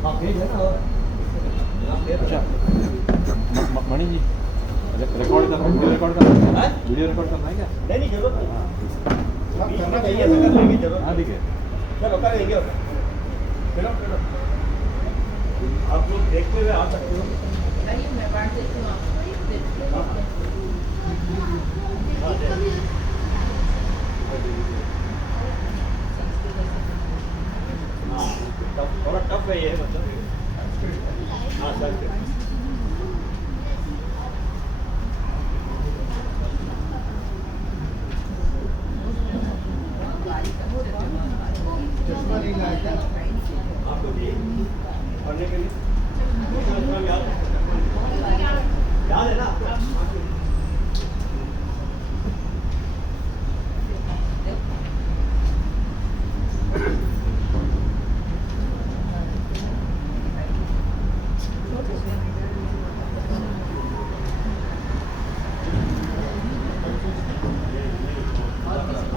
अच्छा मणि जी रिकॉर्ड करना है, वीडियो रिकॉर्ड करना है, वीडियो रिकॉर्ड करना है क्या? नहीं जरूरत नहीं, करना चाहिए तो कर लेंगे, जरूरत। हाँ ठीक है, चलो कर लेंगे। चलो आप लोग देखते हुए आ सकते हो। मैं बांट देती हूँ आपको। थोड़ा टफ है ये, मतलब हाँ सर। आपको चाहिए पढ़ने के लिए याद है ना?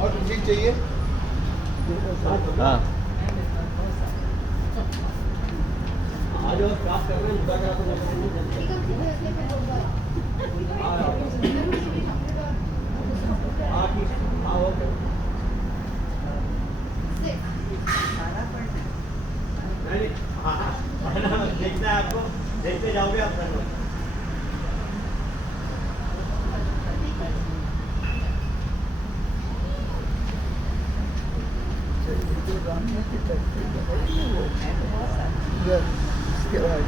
और चीज चाहिए? हाँ आज और क्लास कर रहे हैं, मुद्दा क्या हाँ ओके। नहीं हाँ हाँ देखना है आपको, देखते जाओगे आप घर में। इसके बाद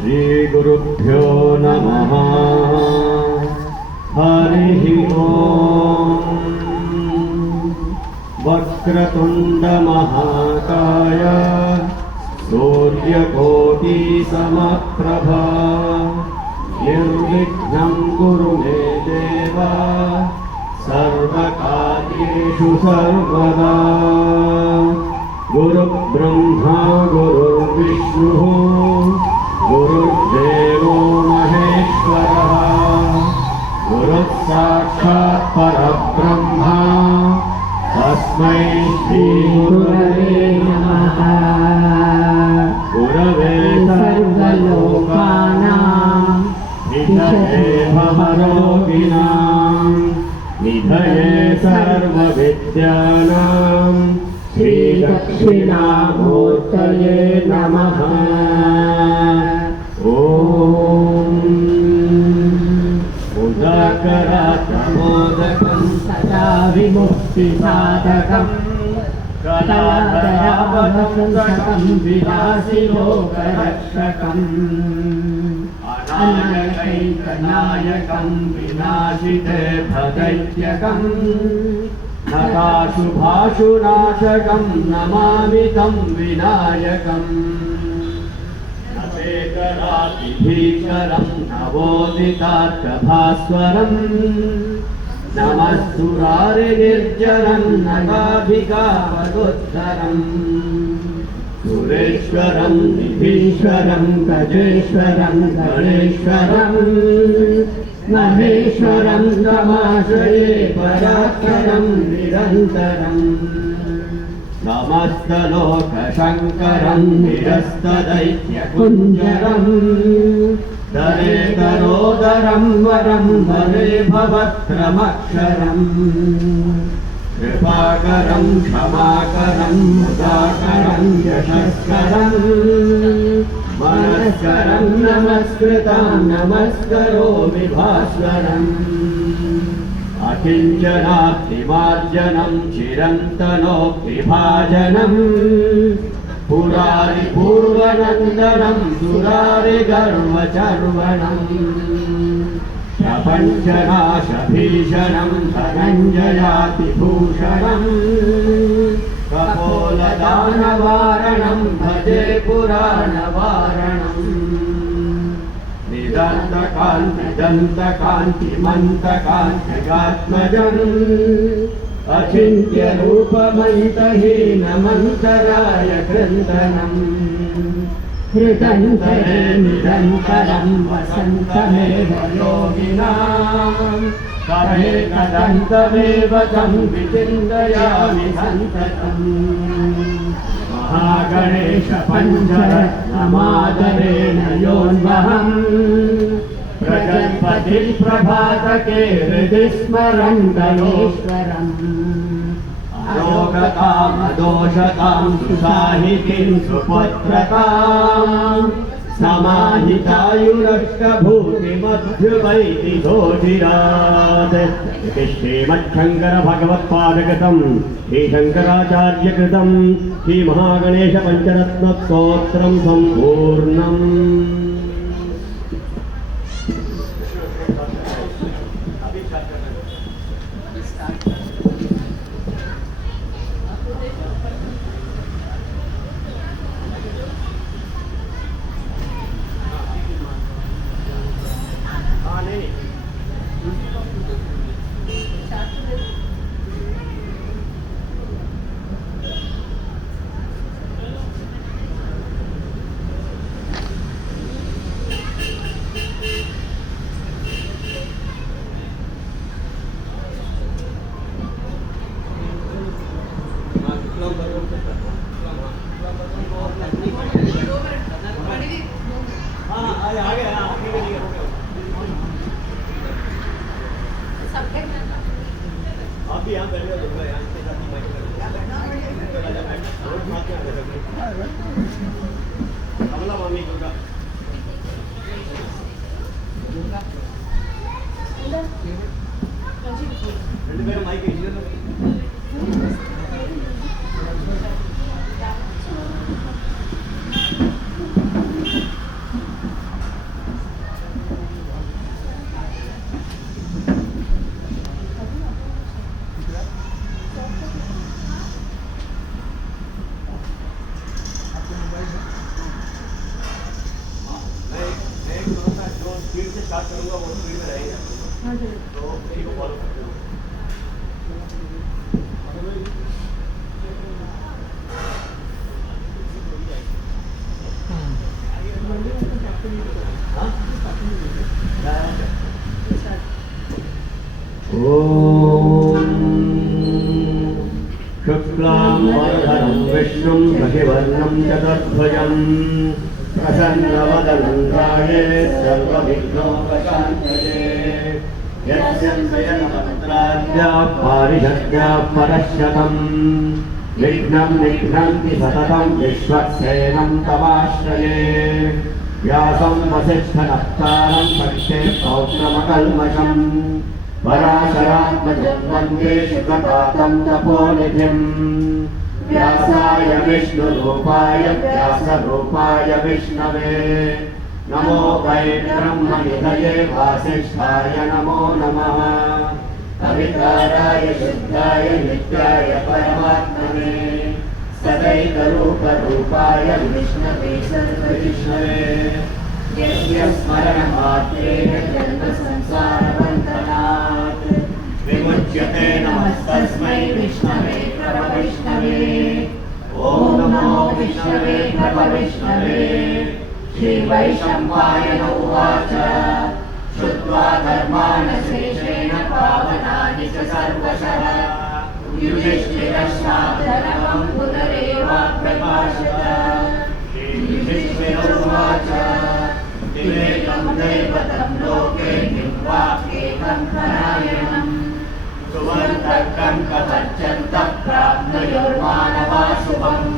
श्रीगुरुभ्यो नमः। हरिः ओम्। वक्रतुण्डमहाकाय सूर्यकोटिसमप्रभा निर्विघ्नं कुरु मे देव सर्वकार्येषु सर्वदा। गुरुब्रह्मा गुरुर्विष्णुः गुरुर्देवो महेश्वरः गुरुः साक्षात् परब्रह्मा तस्मै श्रीगुरवे नमः। गुरवे सर्वलोकानां निधये भवरोगिणां निधये सर्वविद्यानां श्रीदक्षिणामूर्तये नमः। ॐ उदाकरात्मोदकं सदा विमुक्तिसाधकं कलाधरावसंसकं विलासिलोकरक्षकम् अनायकैकनायकं विनाशिते भदैत्यकम् नकाशुभाशुनाशकं नमामि तं विनायकम्। न शेखरातिभीकरं नवोदितार्कभास्वरम् नमः सुरारिनिर्जरं नगाभिकावदुद्धरम्। सुरेश्वरं निधीश्वरं गजेश्वरं गणेश्वरं महेश्वरं तमाश्रये परात्परं निरन्तरम्। नमस्तलोकशङ्करं निरस्तदैत्यकुञ्जरं दरेतरोदरं वरं वरे भवत्रमक्षरम्। कृपाकरं क्षमाकरं मुदाकरं यशस्करं मनस्करं नमस्कृतं नमस्करोमि भास्वरम्। अकिञ्चनाप्तिमार्जनं चिरन्तनोक्तिभाजनं पुरारिपूर्वनन्दनं सुरारिगर्वचर्वणम्। प्रपञ्चनाशभीषणं धनञ्जयातिभूषणम् कपोलदानवारणं भजे पुराणवारणम्। कान्तिदन्तकान्तिमन्तकान्तिकात्मजम् अचिन्त्यरूपमन्तहीनमन्तराय कृन्दनम् हृदन्तरे निरन्तरं वसन्तमेव योगिनाम् तदेकदन्तमेव तं विचिन्तयामि सन्ततम् महागणेशपञ्चरत्नमादरेण योन्वहम् प्रजल्पतिप्रभातके हृदि स्मरन् गणेश्वरम् अयोगकामदोषकां सुसाहितीं सुपुत्रकाम् समाहितायुरष्टभूतिमध्युवैदिघोषिरात् इति श्रीमच्छङ्करभगवत्पादकृतं श्रीशङ्कराचार्यकृतं श्रीमहागणेशपञ्चरत्नस्तोत्रं सम्पूर्णम्। आप भी यहाँ कर रहे हो यहाँ के साथ कमला मामी दुर्गा ரெண்டு பேரும் மைக் स्पीड से स्टार्ट करूंगा वो स्पीड में रहेगा तो इसी को फॉलो करते हो। शुक्लाम्बरधरं विष्णुं शशिवर्णं चतुर्भुजं प्रसन्नवदनं ध्यायेत् सर्वविघ्नोपशान्तये यस्यन्त्रयनमन्त्राद्या पारिषद्या परश्शतं विघ्नं निघ्नन्ति सततं विश्वक्सेनं तवाश्रये व्यासं वसिष्ठनप्तारं वक्षे पौत्रमकल्मषम् पराशरात्मजं वन्दे शुकपातं तपोनिधिम् व्यासाय विष्णुरूपाय व्यासरूपाय विष्णवे नमो वै ब्रह्मनिधये वासिष्ठाय नमो नमः अविकाराय शुद्धाय नित्याय परमात्मने सदैकरूपरूपाय विष्णवे सर्वविष्णवे यस्य स्मरणमात्रेण जन्मसंसारबन्धनात् विमुच्यते नमस्तस्मै विष्णवे प्रभविष्णवे ॐ नमो विष्णवे प्रभविष्णवे श्रीवैशम्पायन उवाच श्रुत्वा धर्मानशेषेण पावनानि च सर्वशः युधिष्ठिरश्चाधर्मं पुनरेवाप्रभाषत युधिष्ठिर उवाच विवेकं दैवतं लोके निर्वाक्येकं परायणम् सुवर्तकं कवचन्तः प्राप्नुयुर्मानवा शुभम्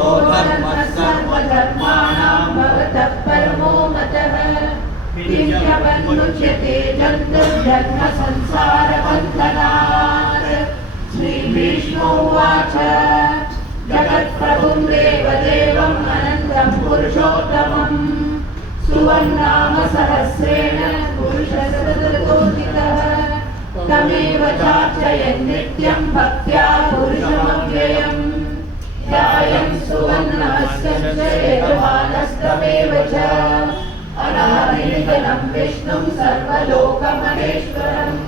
ओ धर्मः सर्वधर्माणां भवतः परमो मतः किञ्चवन्मुच्यते जन्तुर्धर्मसंसारबन्धनात् श्रीविष्णुवाच जगत्प्रभुं देवदेवम् अनन्तं पुरुषोत्तमम् सुवन्नाम सहस्रेण पुरुषसहस्रतोदितः तमेव चार्चयन् नित्यं भक्त्या पुरुषमव्ययम् ध्यायन् सुवन्नमस्य यजमानस्तमेव च निर्गुणं विष्णुं सर्वलोकमहेश्वरम्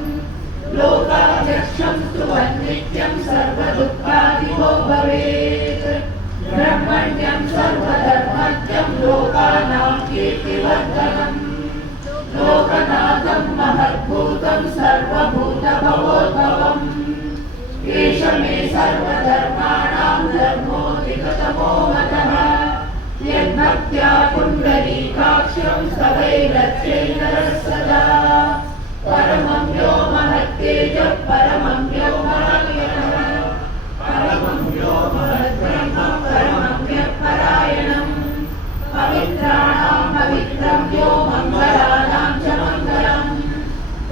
लोकाध्यक्षं स्तुवन् नित्यं सर्वदुःखादिको भवेत् ब्रह्मण्यं सर्वधर्मज्ञं लोकानां कीर्तिवर्धनम् लोकनाथं महद्भूतं सर्वभूतभवोद्भवम् एष मे सर्वधर्माणां धर्मोऽधिकतमो मतः यद्भक्त्या पुण्डरीकाक्षं स्तवैरर्चैर्नरः सदा परमं यो महत्तेजः परमं यो महावीरः परमं यो महद्ब्रह्म परमं यःपरायणम् पवित्राणां पवित्रं यो मङ्गलानां च मङ्गलम्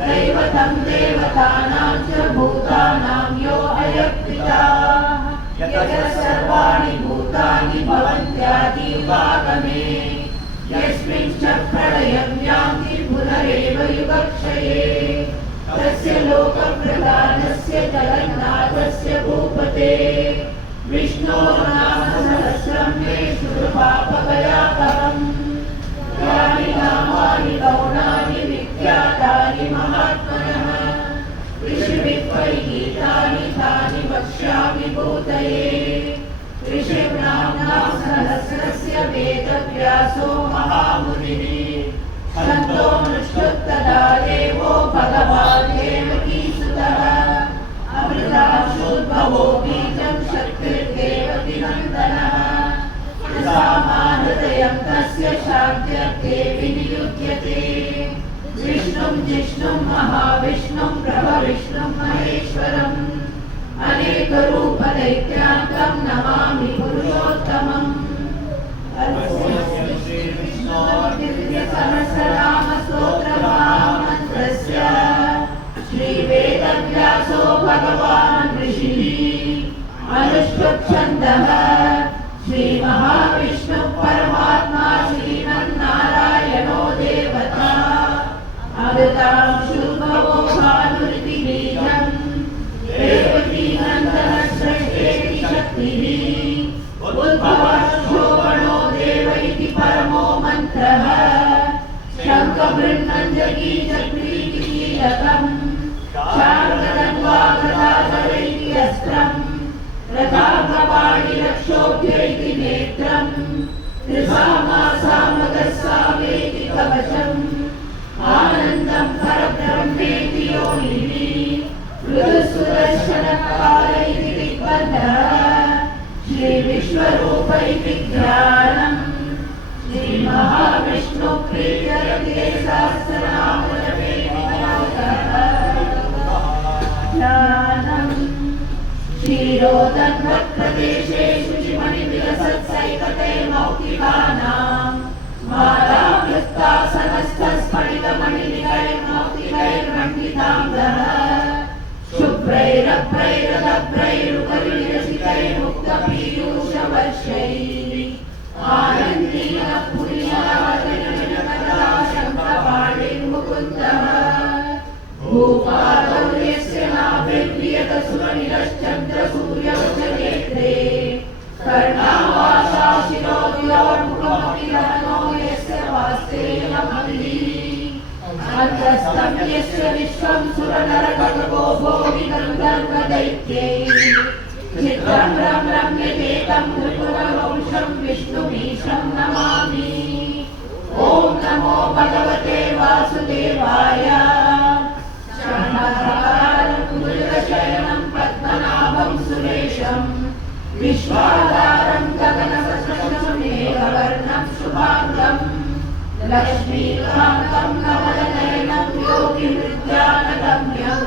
दैवतं देवतानां च भूतानां यो अयप्पितः यतः सर्वाणि भूतानि भवन्त्यादियुगागमे यस्मिंश्च प्रलयं यान्ति पुनरेव युगक्षये तस्य लोकप्रधानस्य जगन्नाथस्य भूपते विष्णोर्नाम सहस्रं मे शुभपापभयापहम् यानि नामानि गौणानि विख्यातानि महात्मनः ऋषिभिः गीतानि तानि वक्ष्यामि भूतये ऋषिर्नाम्नां सहस्रस्य वेदव्यासो महामुनिः सन्तोऽनुष्ठुप्तदा देवो भगवान् देवकीसुतः अमृतांशोद्भवो बीजं शक्तिर्देवकीनन्दनः सामाहृदयं तस्य शान्त्यर्थे विनियुज्यते विष्णुं जिष्णुं महाविष्णुं प्रभविष्णुं महेश्वरम् अनेकरूपदैत्यान्तं नमामि पुरुषोत्तमम् दिव्यसहस्रनामस्तोत्रमहामन्त्रस्य श्रीवेदव्यासो भगवान् ऋषिः अनुष्ठुप्छन्दः श्रीमहाविष्णुः परमात्मा श्रीमन्नारायणो देवता अमृतांशुर्भवो भानुरिति बीजम् देवकीनन्दनश्रेष्ठेति शक्तिः उद्भवः शोभनो देव इति परमो मन्त्रः शङ्खबृह्नञ्जगी चक्रीति कीलकम् शार्ङ्गधन्वागदाधरैति अस्त्रम् रथाङ्गपाणि रक्षोभ्यैति नेत्रम् त्रिसामासामगस्सामेति कवचम् आनन्दं परब्रह्मेति योनिः ऋतुसुदर्शनकाल इति दिग्बन्धः श्रीविश्वरूप इति ध्यानम् श्रीमहाविष्णुप्रीत्यर्थे सहस्रनामजपे विनियोगः ध्यानम् क्षीरोदन्वत्प्रदेशे शुचिमणिविलसत्सैकते मौक्तिकानां मालाभ्यस्तासनस्थस्फटितमणिनिलयमौक्तिकैर्मण्डिताङ्गः शुभ्रैरभ्रैरदभ्रैरुपरिविरसितैर्मुक्तपीयूषवर्षैः आनन्दीनपुरीयावलिनजनकदाशङ्कपाणिर्मुकुन्दः भूपालौ यस्य नाभिर्वियतसुरनिरश्चन्द्रसूर्यौ च नेत्रे कर्णावासाशिरोद्योर्मुखमपि लग्नो यस्य वास्तेयमभिः अन्तस्तं यस्य विश्वं सुरनरखड्गो भोगिगन्धर्वदैत्यैः चित्रं रम्यतेतं त्रिपुरवंशं विष्णुमीशं नमामि ॐ नमो भगवते वासुदेवाय शरणं पद्मनाभं सुरेशं विश्वाधारं गगनसदृशं मेघवर्णं शुभाङ्गम् लक्ष्मीकान्तं कमलनयनं योगिहृद्यानगम्यं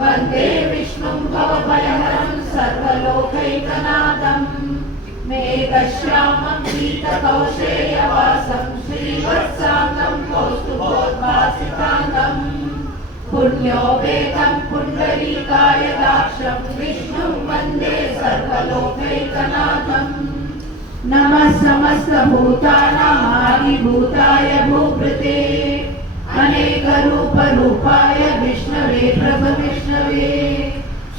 वन्दे विष्णुं भवभयहरं सर्वलोकैकनाथं मेघश्यामं पीतकौशेयवासं श्रीवत्साङ्गं कौस्तुभोद्भासिताङ्गम् पुण्योपेतं पुण्डरीकाय दाक्षं विष्णुं वन्दे सर्वलोकैकनाथम् नमः समस्तभूतानामादिभूताय भूभृते अनेकरूपरूपाय विष्णवे प्रभविष्णवे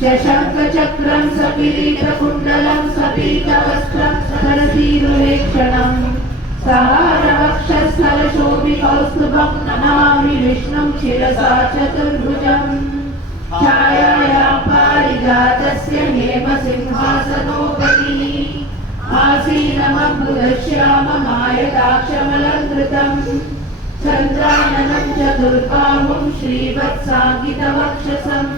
शशङ्खचक्रं सकिरीटकुण्डलं सपीतवस्त्रं सरसीरुहेक्षणं सहारवक्षस्थलशोभिकौस्तुभं नमामि विष्णुं शिरसा चतुर्भुजम् छायायां पारिजातस्य हेमसिंहासनोपरि आसीनमम्बुदश्याममायदाक्षमलङ्कृतम् चन्द्राननं चतुर्बाहुं श्रीवत्साङ्कितवक्षसम्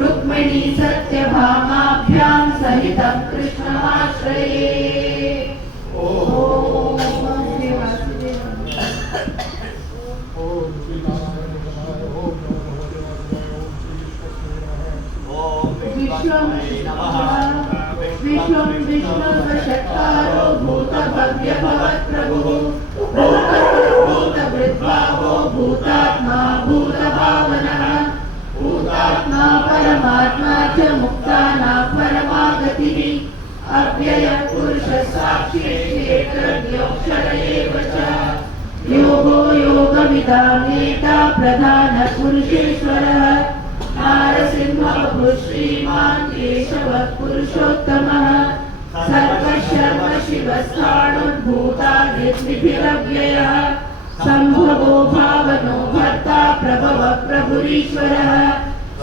रुक्मिणी सत्यभामाभ्यां सहितं कृष्णमाश्रये। ॐ श्री वासुदेव विश्वं विष्णुर्वशत्कारो भूतभव्यभवत्प्रभुः भूतभृद्भावो भूतात्मा भूतभावनः भूतात्मा परमात्मा च मुक्तानां परमागतिः अव्ययः पुरुषः साक्षी क्षेत्रज्ञोऽक्षर एव च योगो योगविदां नेता प्रधानपुरुषेश्वरः नारसिंहः श्रीमान् केशवः पुरुषोत्तमः सर्वशर्म शिवस्थाणुर्भूतादिर्व्ययः सम्भवो भावनो भर्ता प्रभवः प्रभुरीश्वरः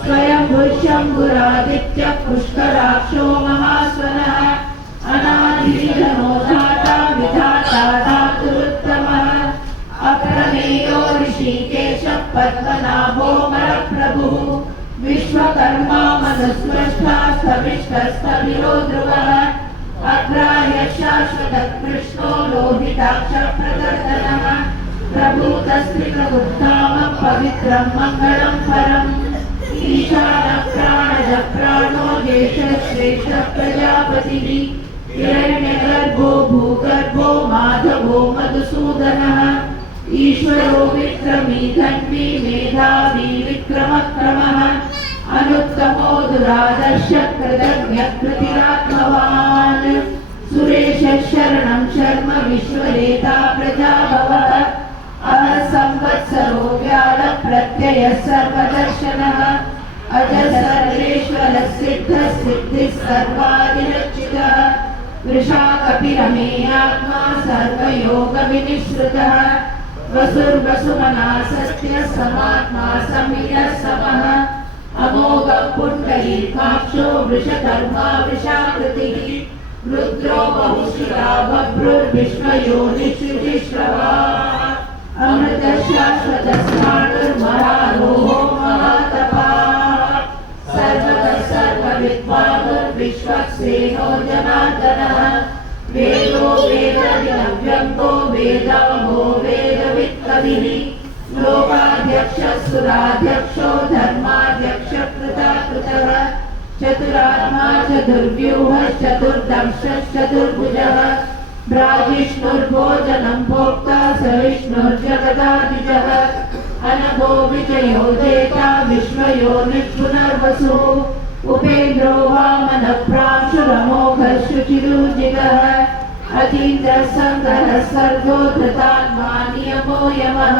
स्वयंभुः शम्भुरादित्यः पुष्कराक्षो महास्वनः अनादिजनो धाता विधाता धातुरुत्तमः अप्रमेयो ऋषिकेशः पद्मनाभो मरप्रभुः विश्वकर्मा मनुस्पृष्टा स्थविष्टस्तविरो ध्रुवः अग्राह्य शाश्वतः कृष्णो लोहिताक्षः प्रदर्शनः प्रभूतस्त्रिकगुप्तामः पवित्रं मङ्गलं परम् ईशानः प्राणजः प्राणो येषः श्रेष्ठः प्रजापतिः हिरण्यगर्भो भूगर्भो माधवो मधुसूदनः ईश्वरो विक्रमी धन्वी मेधावी विक्रमक्रमः अनुत्तमो दुरादर्श कृतज्ञः कृतिरात्मवान् सुरेशः शरणं शर्म विश्वरेता प्रजाभवः संवत्सरो व्याल प्रत्ययः सर्वदर्शनः अजः सर्वेश्वरः सिद्धः सिद्धिः सर्वादिरक्षितः वृषाकपिरमेयात्मा सर्वयोगविनिश्रुतः वसुर्वसुमनासस्य समात्मा समिरः समः अमोघः पुण्डरीकाक्षो वृषकर्मा वृषाकृतिः रुद्रो बहुशिरा बभ्रुर्विश्वयोनिषुजिश्रवाः अमृतः शाश्वतः स्थाणुर्महारोहो महातपाः सर्वतः सर्वविद्वानुर्विश्वक्सेनो जनार्दनः वेदो वेदविनव्यङ्गो वेदामो वेदवित्कविः लोकाध्यक्षः सुराध्यक्षो धर्माध्यक्षः कृताकृतः चतुरात्मा चतुर्व्यूहः चतुर्दंशश्चतुर्भुजः भ्राजिष्णुर्भोजनं भोक्ता सहिष्णुर्जगदादिजः अनघो विजयो जेता विश्वयोनिः पुनर्वसुः उपेन्द्रो वामनः प्रांशुरमोघः शुचिरुजिगः अतीन्द्रः सङ्गः सर्गो धृतात्मा नियमो यमः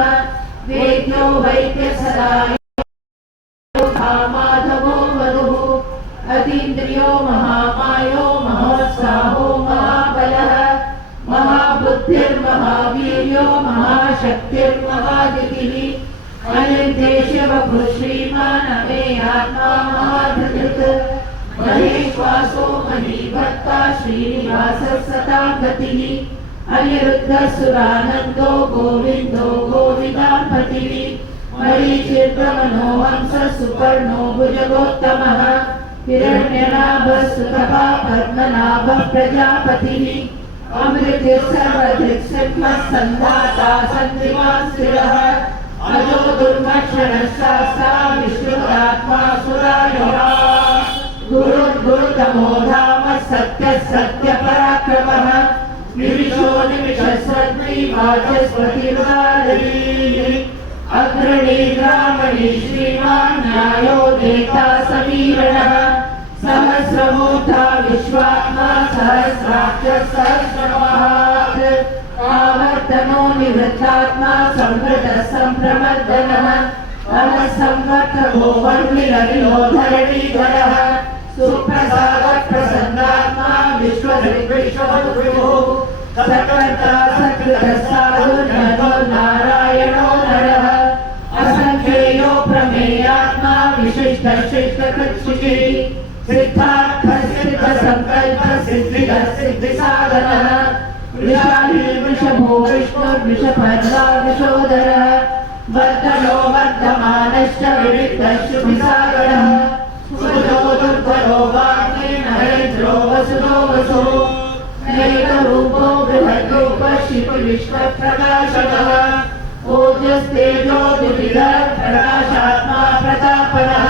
वेद्यो वैद्यः सदा माधवो मधुः अतीन्द्रियो महामायो महोत्साहो महाबलः महाबुद्धिर्महावीर्यो महाशक्तिर्महादितिः अनिर्देश्यवभुः श्रीमान् अमेयात्मा महाधृत् महेश्वासो महीभक्ता श्रीनिवासः सता गतिः अनिरुद्धः सुरानन्दो गोविन्दो गोविदापतिः मरीचिर्गमनो हंसः सुपर्णो भुजगोत्तमः हिरण्यनाभः सुतपा पद्मनाभः प्रजापतिः अमृतिः सर्वधृक्सिंहः सन्धाता सन्धिमान् स्थिरः अजो दुर्मक्षणः शास्ता विष्णुरात्मा सुरायुः गुरुर्गुरुतमो धामः सत्यः सत्यपराक्रमः निमिषो निमिषस्वद्मी वाचस्पतिर्वादनीः अग्रणी ब्राह्मणी श्रीमान् न्यायो देता समीरणः सहस्रमूर्धा विश्वात्मा सहस्राक्षः सहस्रमहात् आवर्तनो निवृत्तात्मा संवृतः सम्प्रमर्दनः अनसंवर्तको वर्णिरविलो धरणीधरः सुप्रसादः प्रसन्नात्मा विश्वविश्वगुरुः सत्कर्ता सत्कृतः साधु नारायणो नरः असंख्येयो प्रमेयात्मा विशिष्टशिष्टकृत्सुखी सिद्धार्थसिद्धसंकल्पसिद्धिसाधनः वृषाली वृषभो विष्णुर्वृषभर्वा वृषोदरः वर्धनो वर्धमानश्च विविक्तश्रुतिसागरः सुदो दुर्धरो वाग्मी नरेन्द्रो वसुदो वसु नैकरूपो बृहद्रूपः शिवविश्वप्रकाशकः ओजस्तेजो द्विविधः प्रकाशात्मा प्रतापनः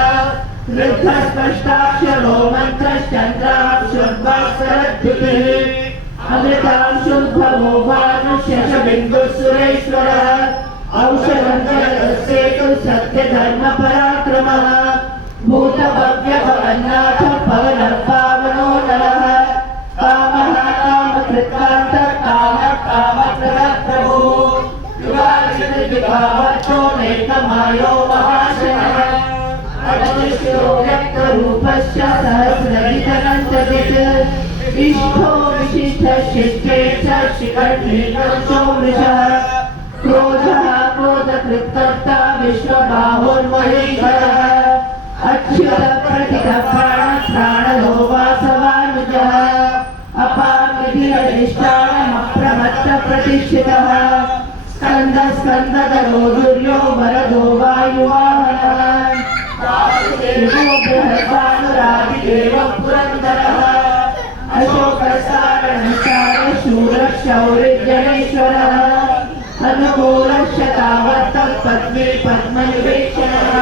वृद्धस्पष्टाक्षरो मन्त्रश्चन्द्राक्षुर्भास्करद्युतिः अमृतांशुर्भवो भानुष्यशबिन्दुः औषधं जगदस्येतु सत्यधर्मपराक्रमः भूतभव्यभवन्नाथ पवनः पावनो नरः कामः कामकृतान्तः कामप्रदः प्रभुः युगाचिर्युगावर्थो नैकमायो महाशयः अदृश्यो व्यक्तरूपश्च सहस्रगितनन्तदित् इष्टो विशिष्टशिष्टे च शिखण्डीकर्षो वृषः क्रोधः क्रोधकृत्कर्ता विश्वबाहुर्महेश्वरः अच्युतप्रथितः प्राणो वासवानुजः अपामिधिरधिष्ठानमप्रमत्तप्रतिष्ठितः स्कन्दधरो दुर्यो वरदो वायुवाहनः बृहद्भानुरादिदेवः पुरन्दरः अशोकसारणसारशूरः शौर्यजनेश्वरः अनुकूलशतावर्तः पद्मे पद्मनिवेक्षणः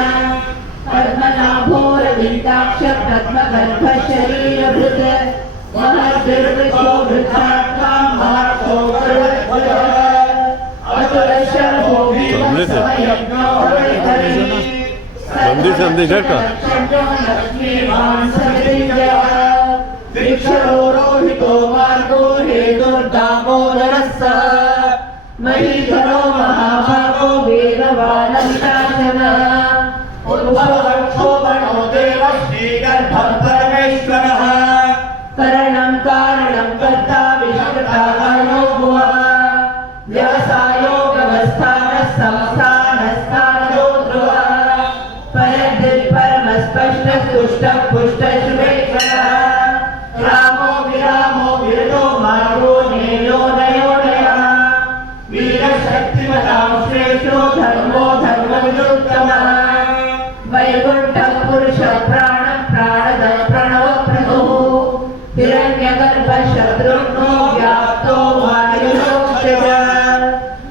पद्मनाभोरविन्दाक्ष पद्मगर्भशरीरभृत् महद्भिर्वृतो वृद्धात्मा महार्षो गरुडध्वजः अतुलशर्भो भीमसमयज्ञो मंदिर से अंदर इधर का वृक्षरोहितो मार्गो हेतुर्दामोदरः महीधरो महाभागो वेदवानन्दाशनः उद्भवक्षो वनो देवः श्रीगर्भः परमेश्वरः करणं कारणं कर्ता विश्वकारणो भुवः व्यवसायो व्यवस्थानः संस्थानस्थानो ध्रुवः परमस्पष्टः तुष्टः पुष्टश्वेश्वरः रामो विरामो विरतो मार्गो नेयो नयोनयः वीरशक्तिमतां श्रेष्ठो धर्मो धर्मविदुत्तमः वैकुण्ठः पुरुषः प्राणदः प्रणवप्रभुः हिरण्यगर्भः शत्रुघ्नो व्याप्तो वायुरोक्षजः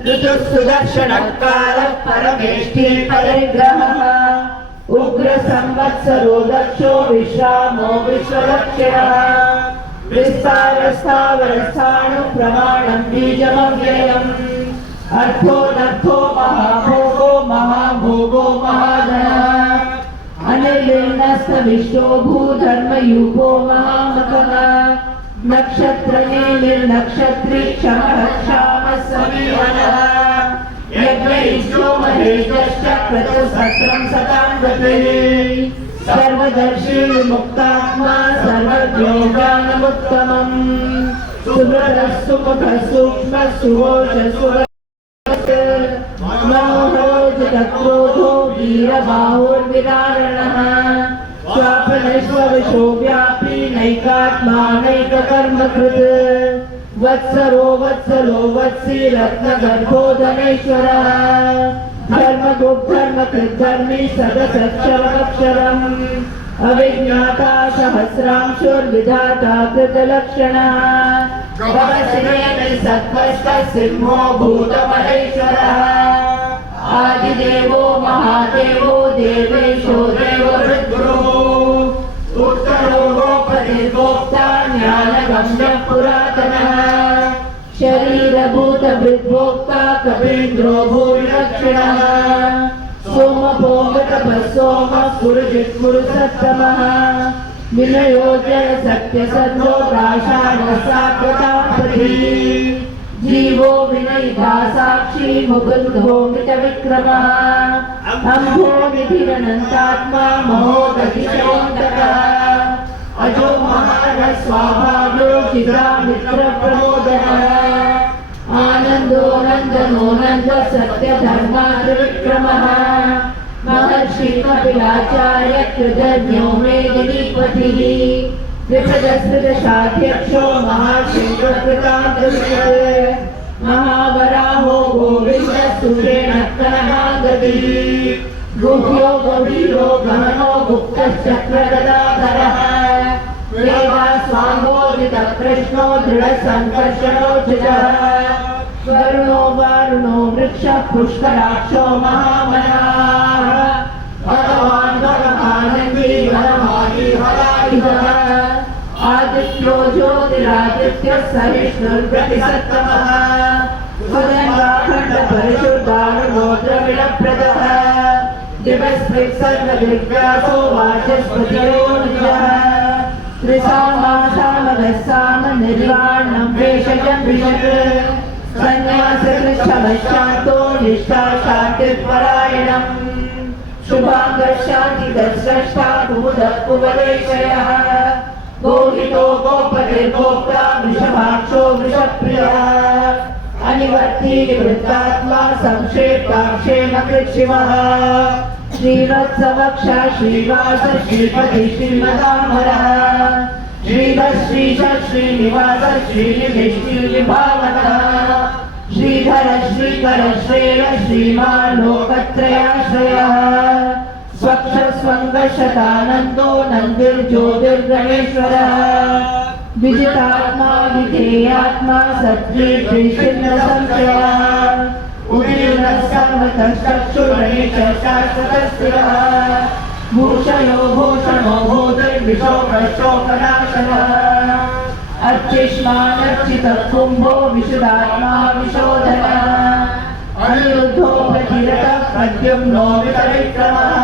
ऋतुः सुदर्शनः कालः परमेष्ठी परिग्रहः उग्रसंवत्सरो दक्षो विश्रामो विश्वदक्षिणः विस्तारस्थावरस्थाणु प्रमाणं बीजमव्ययम् अर्थो महाभोगो महाभोगो महाधनः अनिर्लिङ्गस्थविश्वो भूधर्मयूपो महामखः नक्षत्रनिर्नक्षत्री क्षमः क्षामः समीवनः यज्ञैश्चो महेशश्च क्रतुसत्रं सतां गतिः सर्वदर्शी मुक्तात्मा सर्वज्ञो ज्ञानमुत्तमम् सुब्रतः सुमुखः सूक्ष्मः सुघोषः मनोहरोजितक्रोधो वीरबाहुर्विदारणः स्वापनश्वविशो व्यापी नैकात्मा नैककर्मकृत् वत्सरो वत्सी रत्नगर्भो धनेश्वरः धर्मकृद्धर्मी सदसक्षरमक्षरम् अविज्ञाता सहस्रांशुर्विधाता कृतलक्षणः सत्पष्टः सिंहो भूतमहेश्वरः आदिदेवो महादेवो देवेशो देववृद्गुरुः उत्तरो गोपतिर्गोप्ता ज्ञानगम्यः पुरातनः शरीरभूतभृद्भोक्ता कपीन्द्रो भूरिदक्षिणः सोमभोगतपः सोमः पुरुजित्पुरुषोत्तमः विनयो सत्यसन्धो प्राशाणसात्वतापति जीवो विनयिता साक्षी मुकुन्दो मितविक्रमः अम्भो निधिरनन्तात्मा महोदधिशोऽन्तकः अजो महानः स्वाभावो चित्रामित्रप्रमोदनः नन्दनो नन्द सत्य धर्मा त्रिविक्रमः महर्षि कपिलाचार्य कृतज्ञो मेदिनीपतिः त्रिपदस्मृतशाध्यक्षो महाशिवकृतान्तविषये महावराहो गोविन्दसुरेणकनहागतिः गुह्यो गभीरो गहनो गुप्तश्चक्रगदाधरः वेदास्वाङ्गोदितकृष्णो दृढसङ्कर्षणोचितः वरुणो वारुणो वृक्षः पुष्कराक्षो महामनाः भगवान् भगवानन्दी वनमाली हलायुधः आदित्यो ज्योतिरादित्यः सहिष्णुर्प्रतिसत्तमः सुगन्धाखण्डपरिशुद्धारुणो द्रविणप्रदः दिवस्पृक्सर्वदिव्यासो वाचस्पतियो निजः त्रिसामासामगस्साम निर्वाणं भेषजं विशत् सन्न्यासकृच्छमशान्तो निष्ठा शान्तिपरायणम् शुभाङ्गशान्तिदस्रष्टा कुमुदः कुवलेशयः गोहितो गोपतिर्गोप्ता वृषभाक्षो वृषप्रियः अनिवर्ती निवृत्तात्मा संक्षेपाक्षेमकृच्छिवः श्रीवत्सवक्षा श्रीवास श्रीपति श्रीमदामरः श्रीधश्रीश श्रीनिवास श्रीनिधि श्रीविभावनः श्रीधर श्रीकर श्रेय श्रीमान् लोकत्रयाश्रयः स्वक्ष स्वङ्गशतानन्दो नन्दिर्ज्योतिर्गणेश्वरः विजितात्मा विधेयात्मा सत्कीर्तिर्षिन्नसंशयः उदीर्णः सर्वतश्चक्षुर्गणेशः शाश्वतस्थिरः भूषयो भूषणो भूतिर्विशोकशोकनाशनः अर्चिष्मानर्चितः कुम्भो विशुदात्मा विशोधनः अनिरुद्धो प्रतिरतः प्रद्युम्नो वितविक्रमः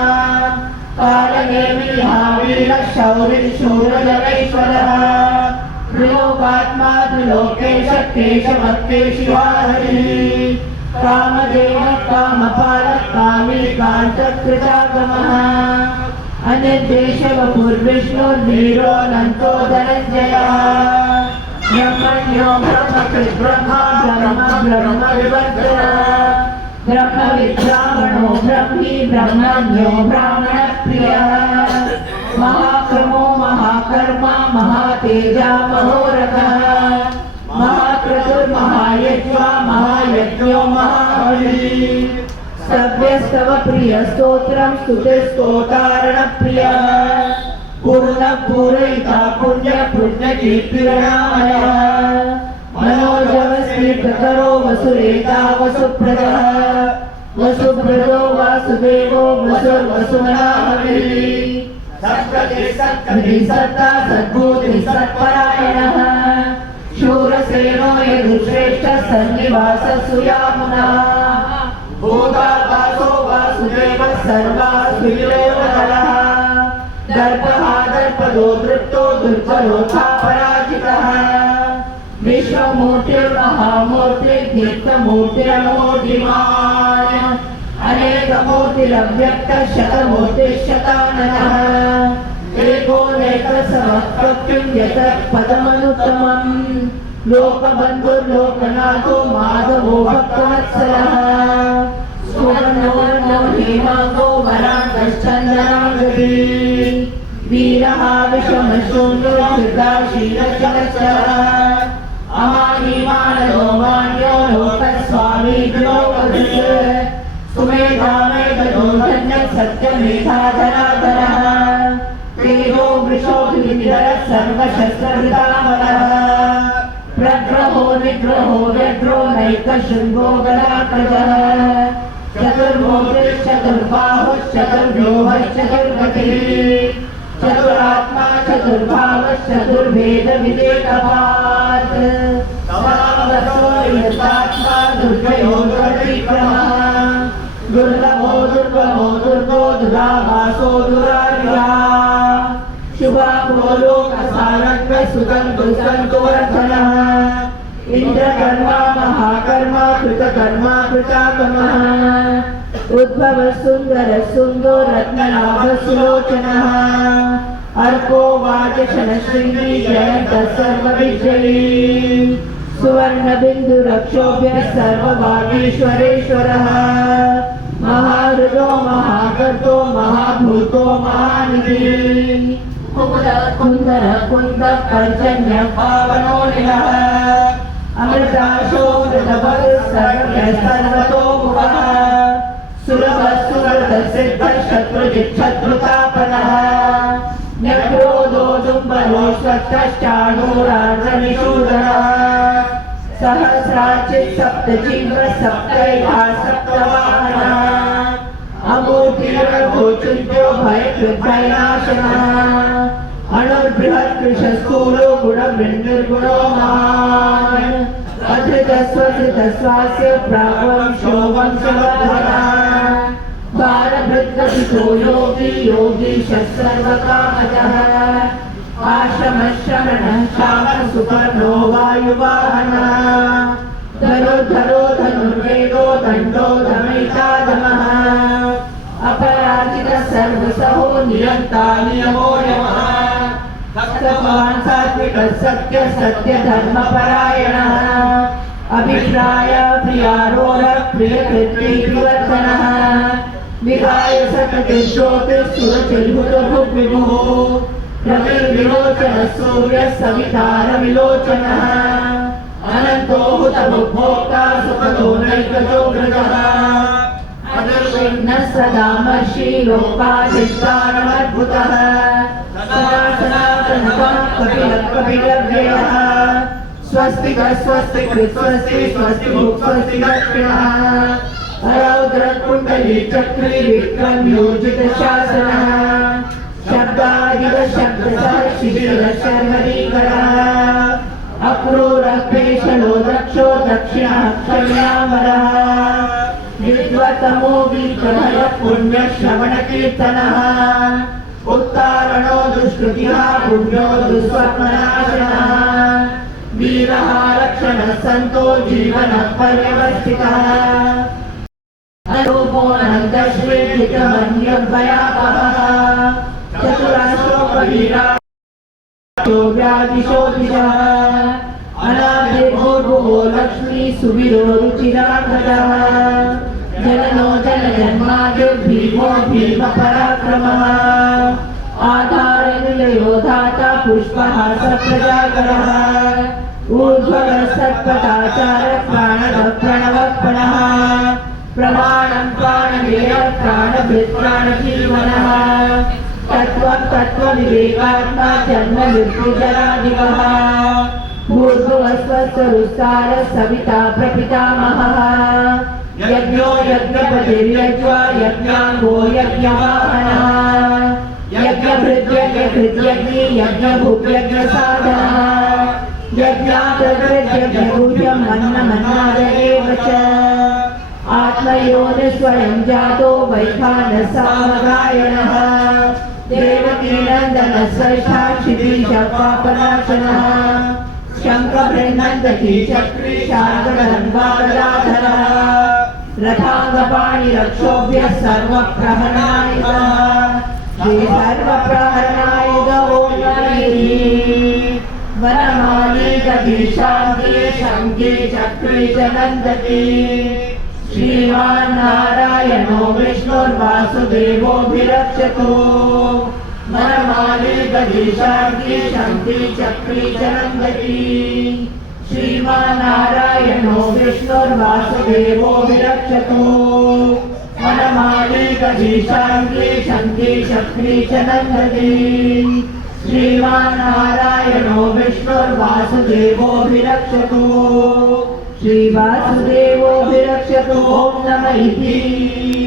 कालनेमि महावीरः शौरिशूरजनेश्वरः त्रिलोकात्मा त्रिलोकेशः केशवः केशिवाहरिः कामदेवः कामपालः कामी कान्तकृतागमः अनिर्देशवपुर्विष्णुर्वीरोऽनन्तो धनञ्जयः ब्रह्मण्यो ब्रह्मकृद्ब्रह्मा ब्रह्म ब्रह्म विवर्धनः ब्रह्मविद्रावणो ब्रह्मी ब्रह्मण्यो ब्राह्मणप्रियः महाक्रमो महाकर्मा महातेजा महोरगः महाक्रतुर्महायज्वा महायज्ञो महाबलिः सव्यस्तव प्रियस्तोत्रं स्तुतिस्तोतारणप्रियः पूर्णपूरयिता पुण्य पुण्यकीर्तिरणामयः मनोजवस्तीर्थकरो वसुरेता वसुप्रदः वसुप्रदो वासुदेवो वसुर्वसुमनाहविः सत्कृति सत्ता सद्भूतिः सत्परायणः शूरसेनो यदुश्रेष्ठः सन्निवासः सुयामुनः भूताकाशो वासुदेवः सर्वासुर्योगतरः दर्पः दर्पदो दृप्तो दुर्बलोथा पराजितः विश्वमूर्तिर्महामूर्तिर्दीप्तमूर्तिरमूर्तिमान् अनेकमूर्तिरव्यक्तः शतमूर्तिश्शताननः एकोनेकसमः यतः पदमनुत्तमम् लोकबन्धुर्लोकनाथो माधवो भक्तवत्सलः सुवर्णो हेमाङ्गो वराङ्गश्चन्दनाङ्गदी वीरः विषमशून्यो धृताशीलचलचः अमानिमानयो मान्यो लोकस्वामी लोकधृत् सुमेधामेधयो धन्यः सत्यमेधाधराधरः तेजो वृषोऽग्निधरः सर्वशस्त्रहृदामरः प्रग्रहो निग्रहो व्यग्रो नैकशृङ्गो गदाग्रजः चतुर्बाहुश्चतुर्व्यूहश्चतुर्गतिः चतुरात्मा चतुर्भावश्चतुर्भेदविवेकवान् समावसोऽयतात्मा दुर्जयो दुर्विक्रमः दुर्लभो दुर्गमो दुर्गो दुराभासो दुरारिया शुभाङ्गो लोकसारङ्ग सुगन्धुवर्धनः इंद्रकर्मा महाकर्मा कृतकर्मा कृताकर्मः उद्भव सुंदर सुंदो रत्ननाभ सुलोचनः अर्को वाचशन श्रृंगी जयंत सर्वविजयी सुवर्णबिन्दुरक्षोभ्यः सर्वभागीश्वरेश्वरः महारुद्रो महाकर्तो महाभूतो महानिधिः कुन्दर कुन्द पर्जन्य पावनो निलः अमृताशो मृतभग सर्वतो मुखः सुलभ सुरत सिद्ध शत्रुजित् शत्रुतापनः न्यक्रोधो दुम्बरो स्वतश्चाणूरार्धनिषूदनः सहस्राचित् सप्तजीव सप्तैहा सप्तवाहनः अमूर्तिर्भूचुन्त्यो भयकृद्भयनाशनः अणुर्बृहत्कृशस्थूलो गुणवृन्निर्गुणो महान् अधृतस्वधृतस्वास्य प्रावंशो वंशवर्धनः भारभृद्गतितो योगी योगीशः सर्वकामतः आश्रमश्रमणः श्यामसुपर्णो वायुवाहनः धनुर्धरो धनुर्वेदो दण्डो दमयिताधमः अपराजितः सर्वसहो नियन्ता नियमो यमः भक्तवान् सात्विकः सत्यः सत्यधर्मपरायणः अभिप्राय प्रियारोरः प्रियकृत्यैकवर्तनः विहाय सकटिश्रोतिस्सुरचिर्हुतभुग्विभुः रविर्विलोचनः सूर्यः सवितारविलोचनः अनन्तो हुतभुग्भोक्ता सुखदो नैकजोग्रजः अनिर्विघ्नः सदा महर्षि लोकाधिष्ठानमद्भुतः सनातनः कपिलव्ययः स्वस्तिकः स्वस्तिकृत् स्वस्ति स्वस्तिमुख स्वस्ति दक्षिणः रौद्रकुण्डली चक्री विक्रमयोजितशासनः शब्दादिवः शब्दसः शिशिरः शर्वरीकरः अक्रूरः पेशलो दक्षो दक्षिणः क्षम्यामरः विद्वतमो विग्रहः पुण्यश्रवणकीर्तनः उत्तारणो दुष्कृतिः पुण्यो दुःस्वप्ननाशनः वीरः रक्षणः सन्तो जीवनः पर्यवस्थितः अरूपो नन्दश्वेतितमन्यभयापहः चतुराशोपवीराशो व्याधिशोभिषः अनादिर्भूर्भुवो लक्ष्मी सुविरो रुचिरागतः जननो जनजन्मादिर्भीमो भीमपराक्रमः आधारनिलयो धाता पुष्पहास प्रजाकरः ऊर्ध्वगः सत्पथाचारः प्राणदः प्रणवः प्रमाणं प्राणमेयः प्राणभृत् प्राणजीवनः तत्त्वं तत्त्वविवेकात्मा जन्म मृत्युजरादिवः भूर्भुवस्वस्वरुस्तारः सविता प्रपितामहः यज्ञो यज्ञपतिर्यज्वा यज्ञाङ्गो यज्ञवाहनः यज्ञभृद्यज्ञभृद्यज्ञी यज्ञभुग्यज्ञसाधनः यज्ञाप्रकृत्यज्ञभुज्यम् अन्नमन्नाद एव च आत्मयोनिः स्वयं जातो वैखानः सामगायनः देवकीनन्दनः स्रष्टा क्षितीशः पापनाशनः शङ्खबृहन्नन्दकी चक्री शार्ङ्गधन्वागदाधरः रथाङ्गपाणिरक्षोभ्यः सर्वप्रहरणायुधः श्रीसर्वप्रहरणायुध ॐ वनमाली गतिशाङ्गे शङ्गे चक्रे च नन्दति श्रीमान् नारायणो विष्णुर्वासुदेवोऽभिरक्षतु वनमाली गतिशाङ्गे शङ्गे चक्रे च नन्दति श्रीमान् नारायणो विष्णुर्वासुदेवोऽभिरक्षतु वनमाली गतिशाङ्गे शङ्गे चक्रे च नन्दति श्रीमान् नारायणो विष्णुर्वासुदेवोऽभिरक्षतु श्रीवासुदेवोऽभिरक्षतु ॐ नमः इति।